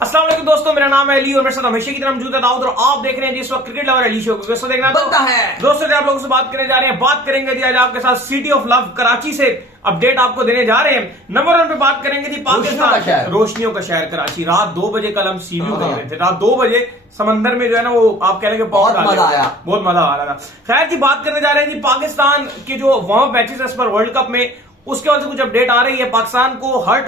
अस्सलाम वालेकुम दोस्तों, मेरा नाम है अली और मेरे साथ हमेशा की तरह मौजूद है दाऊद और आप देख रहे हैं जिस वक्त क्रिकेट लवर अली शो को दोस्तों देखना बनता है। दोस्तों आप लोगों से बात करने जा रहे हैं, बात करेंगे जी आज आपके साथ सिटी ऑफ लव कराची से अपडेट आपको देने जा रहे हैं। नंबर 1 पे बात करेंगे जी पाकिस्तान, रोशनियों का शहर कराची। रात 2 बजे कल हम सीव्यू देख रहे थे, रात 2 बजे समंदर में जो है ना वो आप कह रहे हैं बहुत मजा आया, बहुत मजा आ रहा था। खैर जी बात करने जा रहे हैं जी पाकिस्तान के जो वार्म अप मैचेस है इस पर वर्ल्ड कप में, उसके वजह से कुछ अपडेट आ रही है। पाकिस्तान को हर्ट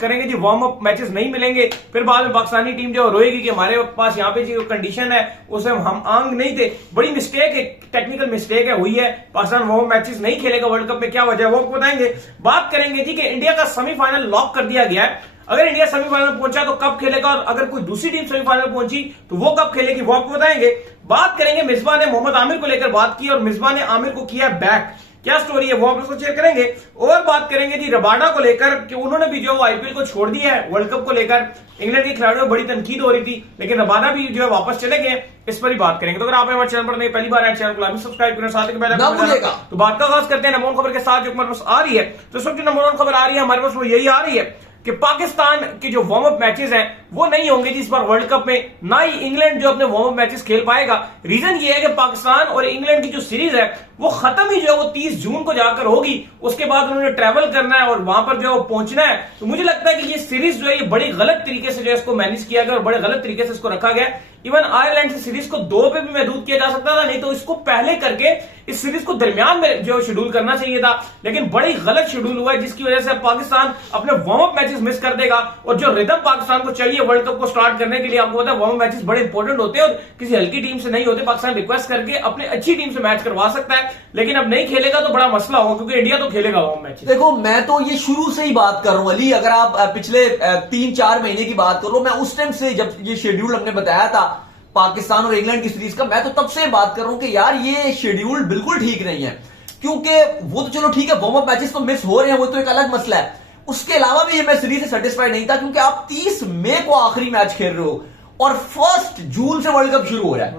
करेंगे जी, वार्म अप मैचेस नहीं मिलेंगे, फिर बाद में पाकिस्तानी टीम जो रोएगी कि हमारे पास यहाँ पे जो कंडीशन है उसे हम आंग नहीं थे। बड़ी मिस्टेक है, टेक्निकल मिस्टेक है हुई है। पाकिस्तान वार्म अप मैचेस नहीं खेलेगा वर्ल्ड कप में, क्या वजह है वो बताएंगे। बात करेंगे जी कि इंडिया का सेमीफाइनल लॉक कर दिया गया है। अगर इंडिया सेमीफाइनल में पहुंचा तो कब खेलेगा, और अगर कोई दूसरी टीम सेमीफाइनल पहुंची तो वो कब खेलेगी वो आपको बताएंगे। बात करेंगे मिसबा ने मोहम्मद आमिर को लेकर बात की और मिसबा ने आमिर को किया बैक, क्या स्टोरी है वो आप लोग शेयर करेंगे। और बात करेंगे जी रबाडा को लेकर कि उन्होंने भी जो आईपीएल को छोड़ दिया है वर्ल्ड कप को लेकर। इंग्लैंड के खिलाड़ियों में बड़ी तनकीद हो रही थी, लेकिन रबाडा भी जो है वापस चले गए, इस पर ही बात करेंगे। तो अगर आप हमारे चैनल पर नहीं पहली बार है चैनल को सब्सक्राइब करें, साथ ही तो बात का आगाज करते हैं नंबर 1 खबर के साथ जो हमारे पास आ रही है। तो इस वक्त जो नंबर 1 खबर आ रही है हमारे पास वो यही आ रही है कि पाकिस्तान के जो वार्म अप मैचेस हैं वो नहीं होंगे जिस बार वर्ल्ड कप में, ना ही इंग्लैंड जो अपने वार्म अप मैचेस खेल पाएगा। रीजन ये है कि पाकिस्तान और इंग्लैंड की जो सीरीज है वो खत्म ही जो है वो 30 जून को जाकर होगी। उसके बाद उन्होंने ट्रैवल करना है और वहां पर जो है पहुंचना है। तो मुझे लगता है कि ये सीरीज जो है ये बड़ी गलत तरीके से जो है इसको मैनेज किया गया और बड़े गलत तरीके से इसको रखा गया। इवन आयरलैंड से सीरीज को 2 पे भी महदूद किया जा सकता था, नहीं तो इसको पहले करके इस सीरीज को दरमियान में जो शेड्यूल करना चाहिए था, लेकिन बड़ी गलत शेड्यूल हुआ है जिसकी वजह से पाकिस्तान अपने वार्म अप मैचेस मिस कर देगा। और जो रिदम पाकिस्तान को चाहिए वर्ल्ड कप को स्टार्ट करने के लिए, आपको पता है वार्म अप मैचेस बड़े इंपॉर्टेंट होते हैं और किसी हल्की टीम से नहीं होते। पाकिस्तान रिक्वेस्ट करके अपने अच्छी टीम से मैच करवा सकता है, लेकिन अब नहीं खेलेगा तो बड़ा मसला होगा क्योंकि इंडिया तो खेलेगा वार्म मैच। देखो मैं तो ये शुरू से ही बात कर रहा हूं अली, अगर आप पिछले 3-4 महीने की बात करो, मैं उस टाइम से जब ये शेड्यूल हमने बताया था पाकिस्तान और इंग्लैंड की सीरीज का, मैं तो तब से बात कर रहा हूं कि यार ये शेड्यूल बिल्कुल ठीक नहीं है। क्योंकि वो तो चलो ठीक है, वार्म अप मैचेस तो मिस हो रहे हैं, वो तो एक अलग मसला है। उसके अलावा भी ये मैं सीरीज से सेटिस्फाइड नहीं था क्योंकि आप 30 मई को आखिरी मैच खेल रहे हो और 1 जून से वर्ल्ड कप शुरू हो रहा है।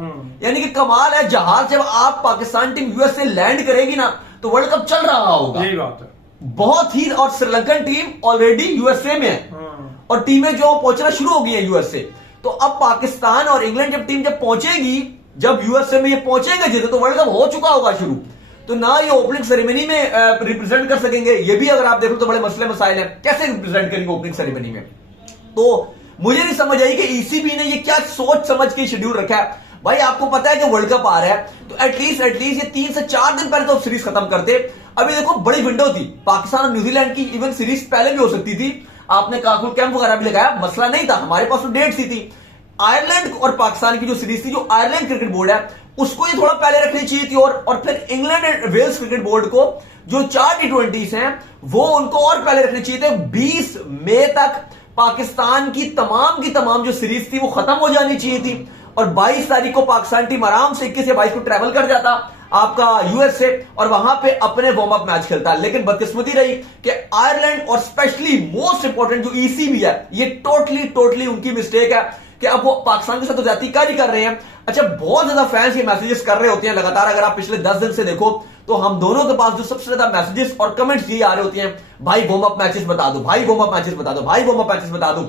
यानी कि कमाल है, जहाज जब आप पाकिस्तान टीम यूएस से लैंड करेगी ना तो वर्ल्ड कप चल रहा होगा। यही बात है बहुत ही, और श्रीलंकन टीम ऑलरेडी यूएसए में है और टीमें जो पहुंचना शुरू हो गई है यूएसए। तो अब पाकिस्तान और इंग्लैंड जब पहुंचेगी, जब यूएसए में ये पहुंचेंगे जिसे, तो वर्ल्ड कप हो चुका होगा शुरू। तो ना ये ओपनिंग सेरेमनी में रिप्रेजेंट कर सकेंगे, ये भी अगर आप देखो तो बड़े मसले मसाइल हैं, कैसे रिप्रेजेंट करेंगे ओपनिंग सेरेमनी में। तो मुझे नहीं समझ आई कि ईसीबी ने ये क्या सोच समझ के शेड्यूल रखा है। भाई आपको पता है कि वर्ल्ड कप आ रहा है तो एटलीस्ट ये 3 से 4 दिन पहले तो सीरीज खत्म करते। अभी देखो बड़ी विंडो थी, पाकिस्तान और न्यूजीलैंड की इवन सीरीज पहले भी हो सकती थी। आपने काकुल कैंप वगैरह भी लगाया, मसला नहीं था, हमारे पास तो डेट सी थी। आयरलैंड और पाकिस्तान की जो सीरीज थी, जो आयरलैंड क्रिकेट बोर्ड है उसको ये थोड़ा पहले रखनी चाहिए थी, और फिर England and Wales cricket board को जो 4 T20s हैं वो उनको और पहले रखने चाहिए थे। 20 मई तक पाकिस्तान की तमाम जो सीरीज थी वो खत्म हो जानी चाहिए थी और 22 तारीख को पाकिस्तान टीम आराम से 21 या 22 को ट्रैवल कर जाता आपका यूएस से और वहां पे अपने वार्म अप मैच खेलता। लेकिन बदकिस्मती रही कि आयरलैंड और स्पेशली मोस्ट इंपोर्टेंट जो ईसीबी है, ये टोटली उनकी मिस्टेक है कि अब वो पाकिस्तान के साथ ज्यादतीकारी कर रहे हैं। अच्छा, बहुत ज्यादा फैंस ये मैसेजेस कर रहे होते हैं लगातार, अगर आप पिछले 10 दिन से देखो तो हम दोनों के पास जो सबसे ज्यादा मैसेजेस और कमेंट्स ये आ रहे होते हैं, भाई वार्म अप मैचेस बता दो, भाई वार्म अप मैचेस बता दो, भाई वार्म अप मैचेस बता दो।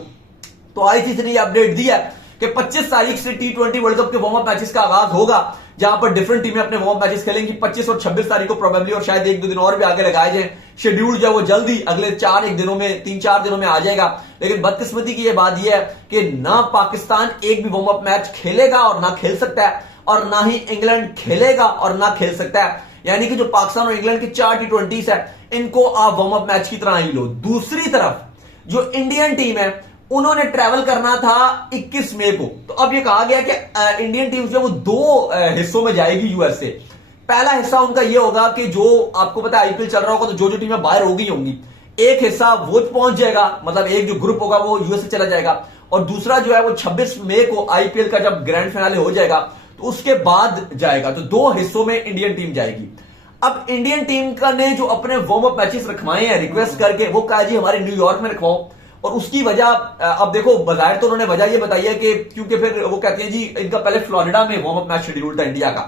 तो आईसीसी ने ये अपडेट दिया कि 25 तारीख से T20 वर्ल्ड कप के वार्म अप मैचेस का आगाज होगा, जहां पर डिफरेंट टीमें अपने वार्म अप मैचेस खेलेंगी। 25 और 26 तारीख को प्रोबेबली, और शायद 1-2 दिन और भी आगे लगाए जाएं। शेड्यूल जो है वो जल्दी अगले 3-4 दिनों में आ जाएगा। लेकिन बदकिस्मती की ये बात ये है कि ना पाकिस्तान एक भी वार्म अप मैच खेलेगा और ना खेल सकता है, और ना ही इंग्लैंड खेलेगा और ना खेल सकता है। यानी कि जो पाकिस्तान और इंग्लैंड के 4 T20s है इनको आप वार्म अप मैच की तरह ही लो। दूसरी तरफ जो इंडियन टीम है उन्होंने ट्रैवल करना था 21 मई को, तो अब ये कहा गया कि इंडियन टीम जो वो 2 हिस्सों में जाएगी यूएस से। पहला हिस्सा उनका ये होगा कि जो आपको पता है आईपीएल चल रहा होगा तो जो टीमें बाहर हो गई होंगी, एक हिस्सा वो पहुंच जाएगा, मतलब एक जो ग्रुप होगा वो यूएस से चला जाएगा, और दूसरा जो है वो 26 मई को आईपीएल का जब ग्रैंड फिनाले हो जाएगा तो उसके बाद जाएगा। तो 2 हिस्सों में इंडियन टीम जाएगी। अब इंडियन टीम का ने जो अपने वार्म अप मैचेस रखवाए हैं रिक्वेस्ट करके, वो कहा जी हमारे न्यूयॉर्क में रखवाओ, और उसकी वजह अब देखो बजाय तो उन्होंने वजह ये बताई है कि क्योंकि फिर वो कहते हैं जी इनका पहले फ्लोरिडा में वार्म अप मैच शेड्यूल था इंडिया का,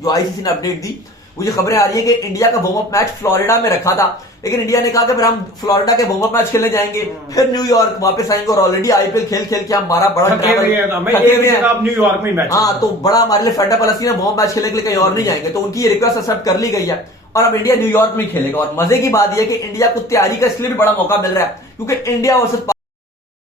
जो आईसीसी ने अपडेट दी। मुझे खबरें आ रही है कि इंडिया का वार्म अप मैच फ्लोरिडा में रखा था, लेकिन इंडिया ने कहा कि फिर हम फ्लोरिडा के वार्म अप मैच खेलने जाएंगे, फिर न्यूयॉर्क वापस आएंगे और ऑलरेडी आईपीएल खेल खेल के हमारा बड़ा न्यूयॉर्क में मैच। हाँ, तो बड़ा हमारे लिए फेडअप अलसी है, वार्म मैच खेलने के लिए कहीं और नहीं जाएंगे, तो उनकी ये रिक्वेस्ट एक्सेप्ट कर ली गई है और अब इंडिया न्यूयॉर्क में खेलेगा। और मजे की बात यह है कि इंडिया को तैयारी का इसलिए भी बड़ा मौका मिल रहा है क्योंकि इंडिया वर्सेस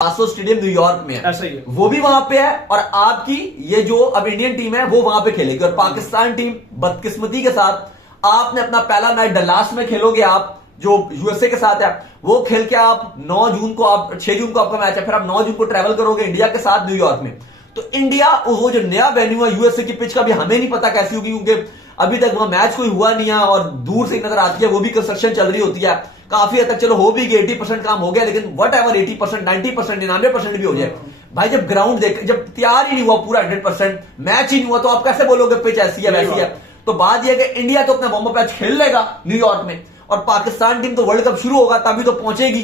पासो स्टेडियम न्यूयॉर्क में है, ऐसा ही है। वो भी वहां पे है और आपकी ये जो अब इंडियन टीम है वो वहां पे खेलेगी। और पाकिस्तान टीम बदकिस्मती के साथ आपने अपना पहला मैच डलास में खेलोगे, आप जो यूएसए के साथ है वो खेल के आप 6 जून को आपका मैच है, फिर आप 9 जून को ट्रैवल करोगे इंडिया के साथ न्यूयॉर्क में। तो इंडिया वो जो नया वेन्यू है यूएसए की पिच का भी हमें नहीं पता कैसी होगी क्योंकि अभी तक वहां मैच कोई हुआ नहीं है और दूर से नजर आती है, वो भी कंस्ट्रक्शन चल रही होती है काफी हद तक। चलो हो भी गई, 80% काम हो गया, लेकिन वट एवर 80%, 90%, 99% भी हो जाए भाई, जब ग्राउंड जब तैयार ही नहीं हुआ पूरा 100%, मैच ही नहीं हुआ, तो आप कैसे बोलोगे पिच ऐसी है वैसी है। तो बात यह है कि इंडिया तो अपना वार्म अप मैच खेल लेगा न्यूयॉर्क में और पाकिस्तान टीम तो वर्ल्ड कप शुरू होगा तभी तो पहुंचेगी,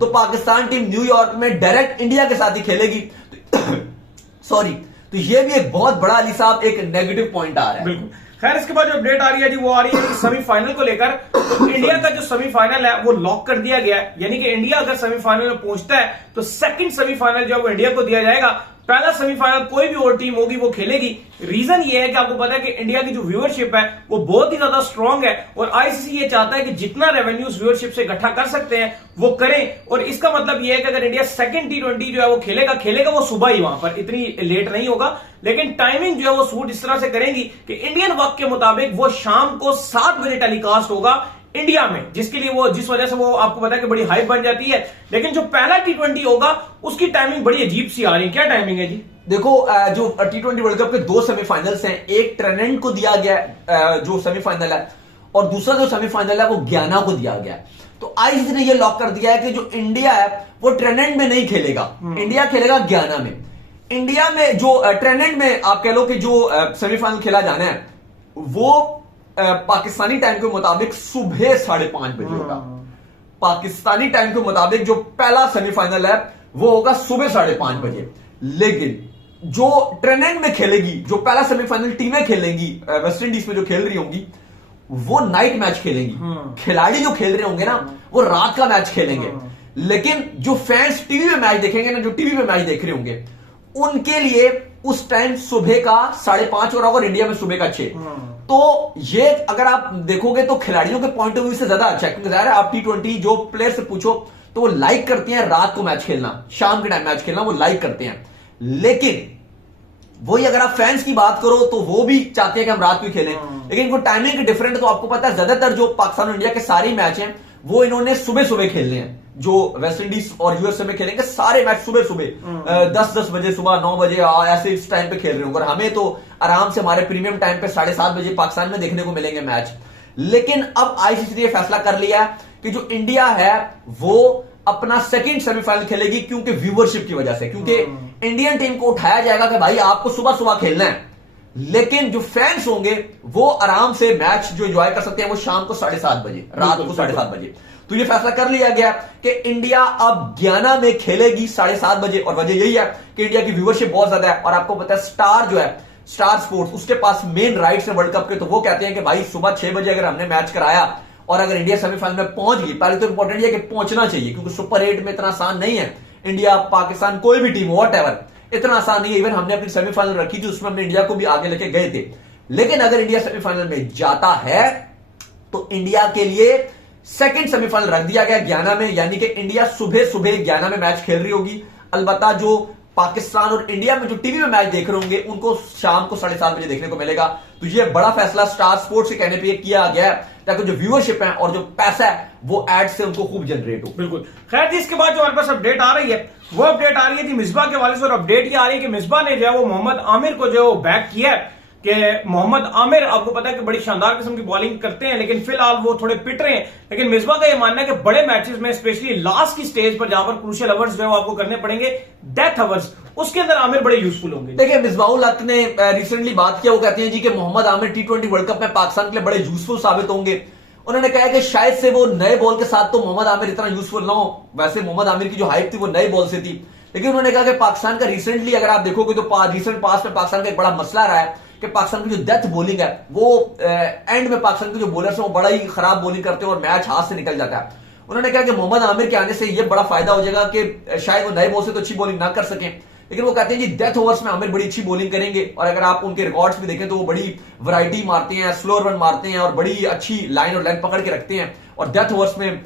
तो पाकिस्तान टीम न्यूयॉर्क में डायरेक्ट इंडिया के साथ ही खेलेगी। सॉरी, तो ये भी एक बहुत बड़ा अली साहब एक नेगेटिव पॉइंट आ रहा है। बिल्कुल। खैर, इसके बाद जो अपडेट आ रही है जी वो आ रही है कि सेमीफाइनल को लेकर तो इंडिया का जो सेमीफाइनल है वो लॉक कर दिया गया है, यानी कि इंडिया अगर सेमीफाइनल में पहुंचता है तो सेकंड सेमीफाइनल जो है वो इंडिया को दिया जाएगा। पहला सेमीफाइनल कोई भी और टीम होगी वो खेलेगी। रीजन ये है कि आपको पता है कि इंडिया की जो व्यूअरशिप है वो बहुत ही ज्यादा स्ट्रांग है और आईसीसी ये चाहता है कि जितना रेवेन्यूज व्यूअरशिप से इकट्ठा कर सकते हैं वो करें। और इसका मतलब ये है कि अगर इंडिया सेकंड T20 जो है वो खेलेगा वो सुबह ही, वहां पर इतनी लेट नहीं होगा, लेकिन टाइमिंग जो है वो सूट इस तरह से करेंगी कि इंडियन वक्त के मुताबिक वो शाम को 7 बजे टेलीकास्ट होगा इंडिया में, जिस वजह से वो आपको पता है कि बड़ी हाइप बन जाती है। लेकिन जो पहला T20 होगा उसकी टाइमिंग बड़ी अजीब सी आ रही है। क्या टाइमिंग है जी? देखो, जो T20 वर्ल्ड कप के 2 सेमीफाइनल्स हैं, एक ट्रेनेंट को दिया गया जो सेमीफाइनल है और दूसरा जो सेमीफाइनल है वो गयाना को दिया गया। तो आईसीसी ने ये लॉक कर दिया है कि जो इंडिया है वो ट्रेनेंट में नहीं खेलेगा, इंडिया खेलेगा गयाना में। इंडिया में जो ट्रेनेंट में आप कह लो कि जो सेमीफाइनल खेला जाना है वो पाकिस्तानी टाइम के मुताबिक सुबह 5:30 बजे होगा। पाकिस्तानी टाइम के मुताबिक जो पहला सेमीफाइनल है वो होगा सुबह 5:30 बजे। लेकिन जो ट्रेनेंट में खेलेगी, जो पहला सेमीफाइनल टीमें खेलेंगी वेस्ट इंडीज में जो खेल रही होंगी वो नाइट मैच खेलेंगी। खिलाड़ी जो खेल रहे होंगे ना वो रात का मैच खेलेंगे, लेकिन जो फैंस टीवी में मैच देखेंगे ना, जो टीवी में मैच देख रहे होंगे उनके लिए उस टाइम सुबह का 5:30 हो रहा होगा और इंडिया में सुबह का 6। तो ये अगर आप देखोगे तो खिलाड़ियों के पॉइंट ऑफ व्यू से ज्यादा अच्छा है, क्योंकि जाहिर है आप T20 जो प्लेयर से पूछो तो वो लाइक करते हैं रात को मैच खेलना, शाम के टाइम मैच खेलना वो लाइक करते हैं। लेकिन वही अगर आप फैंस की बात करो तो वो भी चाहते हैं कि हम रात को खेलें, लेकिन वो टाइमिंग के डिफरेंट। तो आपको पता है ज्यादातर जो पाकिस्तान और इंडिया के सारे मैच हैं वो इन्होंने सुबह सुबह खेलने हैं। जो वेस्ट इंडीज और यूएसए में खेलेंगे सारे मैच सुबह सुबह 10-10 बजे, सुबह 9 बजे ऐसे इस टाइम पे खेल रहे होंगे और हमें तो आराम से हमारे प्रीमियम टाइम पे 7:30 बजे पाकिस्तान में देखने को मिलेंगे मैच। लेकिन अब आईसीसी ने यह फैसला कर लिया है कि जो इंडिया है वो अपना सेकंड सेमीफाइनल खेलेगी, क्योंकि व्यूअरशिप की वजह से, क्योंकि इंडियन टीम को उठाया जाएगा कि भाई आपको सुबह सुबह खेलना है, लेकिन जो फैंस होंगे वो आराम से मैच जो एंजॉय कर सकते हैं वो शाम को 7:30 बजे, रात को 7:30 बजे। तो ये फैसला कर लिया गया कि इंडिया अब गयाना में खेलेगी 7:30 बजे और वजह यही है कि इंडिया की व्यूअरशिप बहुत ज्यादा है और आपको पता है स्टार जो है स्टार स्पोर्ट्स उसके पास मेन राइट्स है वर्ल्ड कप के। तो वो कहते हैं कि भाई सुबह 6 बजे अगर हमने मैच कराया और अगर इंडिया सेमीफाइनल में पहुंच गई, पहले तो इंपॉर्टेंट ये कि पहुंचना चाहिए, क्योंकि सुपर 8 में इतना आसान नहीं है। इंडिया पाकिस्तान कोई भी टीम वॉट एवर इतना आसान नहीं है। इवन हमने अपनी सेमीफाइनल रखी थी उसमें हमने इंडिया को भी आगे लेके गए थे, लेकिन अगर इंडिया सेमीफाइनल में जाता है तो इंडिया के लिए सेकंड सेमीफाइनल रख दिया गया गयाना में, यानी कि इंडिया सुबह सुबह गयाना में मैच खेल रही होगी। अलबत्ता जो पाकिस्तान और इंडिया में जो टीवी में मैच देख रहे होंगे उनको शाम को 7:30 बजे देखने को मिलेगा। तो ये बड़ा फैसला स्टार स्पोर्ट्स के कहने पे किया गया है ताकि जो व्यूअरशिप है और जो पैसा है वो एड से उनको खूब जनरेट हो। बिल्कुल। खैर जी, इसके बाद जो हमारे पास अपडेट आ रही है वो अपडेट आ रही है कि मिसबा के वाले से, और अपडेट ये आ रही है कि मिसबा ने जो है वो मोहम्मद आमिर को जो है वो बैक किया है कि मोहम्मद आमिर आपको पता है कि बड़ी शानदार किस्म की बॉलिंग करते हैं, लेकिन फिलहाल वो थोड़े पिट रहे हैं। लेकिन मिसबा का ये मानना है कि बड़े मैचेस में स्पेशली लास्ट की स्टेज पर जहां पर क्रूशियल ओवर्स जो है वो आपको करने पड़ेंगे, डेथ ओवर्स, उसके अंदर आमिर बड़े यूजफुल होंगे। देखिए, मिसबाहुल हक ने रिसेंटली बात किया, वो कहते हैं जी कि Mohammad Aamir T20 world cup में पाकिस्तान के लिए बड़े यूजफुल साबित होंगे। उन्होंने कहा कि शायद से वो नए बॉल के साथ तो मोहम्मद आमिर इतना यूजफुल ना हो, वैसे मोहम्मद आमिर की जो हाइप थी वो नए बॉल से थी, लेकिन उन्होंने कहा कि पाकिस्तान का रिसेंटली अगर आप देखोगे तो रिसेंट पास्ट में पाकिस्तान का एक बड़ा मसला रहा है कि पाकिस्तान की जो डेथ बॉलिंग है वो एंड में पाकिस्तान के जो बॉलर्स हैं वो बड़ा ही खराब बॉलिंग करते हैं और मैच हाथ से निकल जाता है। उन्होंने कहा कि मोहम्मद आमिर के आने से ये बड़ा फायदा हो जाएगा कि शायद वो नए बॉल से तो अच्छी बॉलिंग ना कर सकें, लेकिन वो कहते हैं जी डेथ ओवर्स में आमिर बड़ी अच्छी बॉलिंग करेंगे। और अगर आप उनके रिकॉर्ड्स भी देखें तो वो बड़ी वैरायटी मारते हैं, स्लो रन मारते हैं और बड़ी अच्छी लाइन और लेंथ पकड़ के रखते हैं। और डेथ ओवर्स में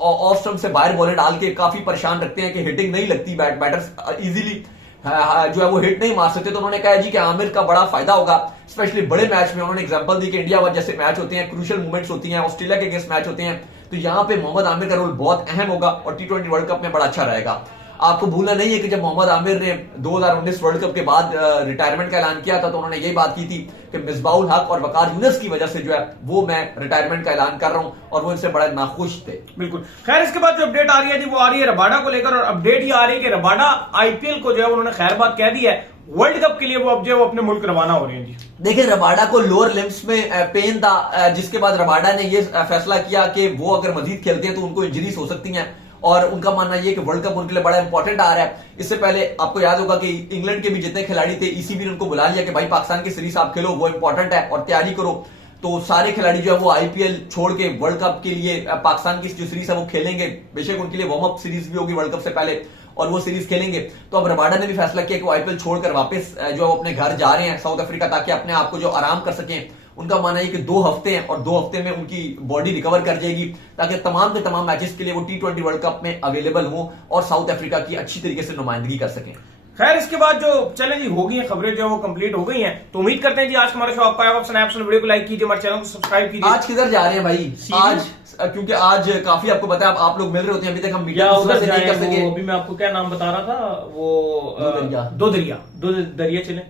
ऑफ स्टंप से बाहर बॉलें डाल के काफी परेशान रखते हैं कि हिटिंग नहीं लगती, बैटर्स इजीली जो है वो हिट नहीं मार सकते। तो उन्होंने कहा जी कि आमिर का बड़ा फायदा होगा, स्पेशली बड़े मैच में। उन्होंने एग्जांपल दी कि इंडिया वार जैसे मैच होते हैं, क्रूशियल मूवमेंट्स होती हैं, ऑस्ट्रेलिया के अगेंस्ट मैच होते हैं, तो यहां पे मोहम्मद आमिर का रोल बहुत अहम होगा और T20 वर्ल्ड कप में बड़ा अच्छा रहेगा। आपको भूलना नहीं है कि जब मोहम्मद आमिर ने 2019 वर्ल्ड कप के बाद रिटायरमेंट का ऐलान किया था तो उन्होंने यही बात की थी कि मिसबाउल हक और वकार यूनिस की वजह से जो है वो मैं रिटायरमेंट का ऐलान कर रहा हूं, और वो इनसे बड़ा नाखुश थे। बिल्कुल। खैर इसके बाद जो अपडेट आ रही है जी वो आ रही है रबाडा को लेकर, और अपडेट ये आ रही है कि रबाडा आईपीएल को जो है उन्होंने खैर बात कह दी है, वर्ल्ड कप के लिए वो अब जो है वो अपने मुल्क रवाना हो रहे हैं जी। देखिए रबाडा को लोअर लिम्स में पेन था, जिसके बाद रबाडा ने ये फैसला किया कि वो अगर मजीद खेलते हैं तो उनको इंजरीज हो सकती हैं, और उनका मानना यह कि वर्ल्ड कप उनके लिए बड़ा इंपॉर्टेंट आ रहा है। इससे पहले आपको याद होगा कि इंग्लैंड के भी जितने खिलाड़ी थे ईसीबी ने उनको बुला लिया कि भाई पाकिस्तान की सीरीज आप खेलो, वो इंपॉर्टेंट है और तैयारी करो। तो सारे खिलाड़ी जो है वो आईपीएल छोड़ के वर्ल्ड कप के लिए पाकिस्तान की जो सीरीज है वो खेलेंगे। बेशक उनके लिए वार्म अप सीरीज भी होगी वर्ल्ड कप से पहले और वो सीरीज खेलेंगे। तो अब रबाडा ने भी फैसला किया कि वो आईपीएल छोड़कर वापस जो अपने घर जा रहे हैं साउथ अफ्रीका, ताकि अपने आप को जो आराम कर सकें। उनका मानना है कि 2 हफ्ते हैं और 2 हफ्ते में उनकी बॉडी रिकवर कर जाएगी, ताकि तमाम के तमाम मैचेस के लिए वो T20 वर्ल्ड कप में अवेलेबल हो और साउथ अफ्रीका की अच्छी तरीके से नुमाइंदगी कर सकें। खैर इसके बाद जो चले जी हो गई हैं खबरें, जो वो कंप्लीट हो गई हैं, तो उम्मीद करते हैं जी आज हमारा शो आपको आया। आप स्नैप वीडियो को लाइक कीजिए, हमारे चैनल को सब्सक्राइब कीजिए। आज किधर जा रहे हैं भाई? आज क्योंकि आज काफी आपको पता है आप लोग मिल रहे होते हैं, अभी तक हम मीडिया उधर नहीं कर सके। अभी मैं आपको क्या नाम बता रहा था, वो दो दरिया चले,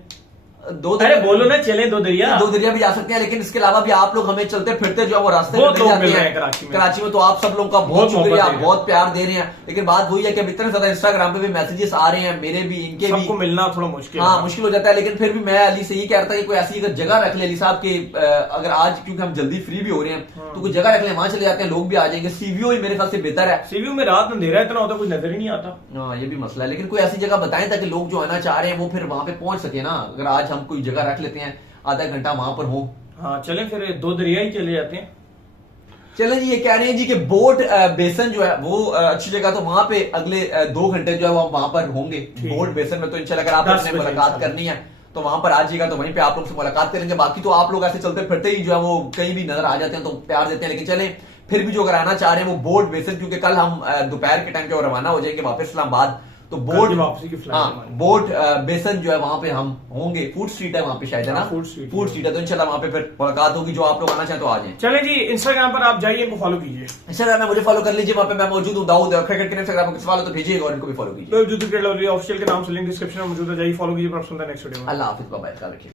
अरे बोलो ना, चले दो दरिया भी जा सकते हैं, लेकिन इसके अलावा भी आप लोग हमें चलते फिरते जो है वो रास्ते में मिल जाते हैं कराची में। तो आप सब लोगों का बहुत शुक्रिया, बहुत प्यार दे रहे हैं। लेकिन बात वही है कि अब इतने ज्यादा इंस्टाग्राम पे भी मैसेजेस आ रहे हैं, मेरे भी इनके भी, सबको मिलना थोड़ा मुश्किल, हाँ मुश्किल हो जाता है। लेकिन फिर भी मैं अली से यही कह रहा था कि कोई ऐसी अगर जगह रख ले अली साहब की, अगर आज क्योंकि हम जल्दी फ्री भी हो रहे हैं तो कोई जगह रख ले, वहां चले जाते हैं, लोग भी आ जाएंगे। सीवीओ ही मेरे ख्याल से बेहतर है। सीवीओ में रात अंधेरा इतना होता है कुछ नजर ही नहीं आता। हाँ ये भी मसला है, लेकिन कोई ऐसी जगह बताएं ताकि लोग जो आना चाह रहे हैं वो फिर वहां पे पहुंच सके ना। अगर आज हम कोई जगह रख लेते हैं, आधा घंटा वहां पर हो। हाँ चलें फिर दो दरिया ही चले जाते हैं। चलें जी, ये कह रहे हैं जी कि बोट बेसन जो है वो अच्छी जगह, तो वहां पे अगले 2 घंटे जो है वो वहां पर होंगे बोट बेसन में। तो इंशाल्लाह अगर आपने मुलाकात करनी है तो वहां पर आ जाइएगा, तो वहीं पे आप लोग से मुलाकात करेंगे। बाकी तो आप लोग ऐसे चलते फिरते ही जो है वो कहीं भी नजर आ जाते हैं तो प्यार देते हैं। लेकिन चले फिर भी जो अगर आना चाह रहे हैं वो बोट बेसन, क्योंकि कल हम दोपहर के टाइम पे रवाना हो जाएंगे वापस इस्लामाबाद, तो बोट वापसी की फ्लाइट, बोट बेसन जो है वहां पे हम होंगे। फूड स्ट्रीट है वहां पे शायद, है ना? फूड स्ट्रीट है, तो इंशाल्लाह वहां पे फिर मुलाकात होगी। जो आप लोग आना चाहें तो आ जाएं। चलें जी, इंस्टाग्राम पर आप जाइए, इनको फॉलो कीजिए। इंस्टाग्राम में मुझे फॉलो कर लीजिए, वहां पे मैं मौजूद हूँ। दाऊद क्रिकेट के इंस्टाग्राम पर सवाल तो भेजिएगा और इनको भी फॉलो कीजिए। ऑफिशियल के नाम से लिंक डिस्क्रिप्शन में मौजूद है, जाइए फॉलो कीजिए। नेक्स्ट वीडियो में अल्लाह हाफिज, बाय बाय, ख्याल रखिए।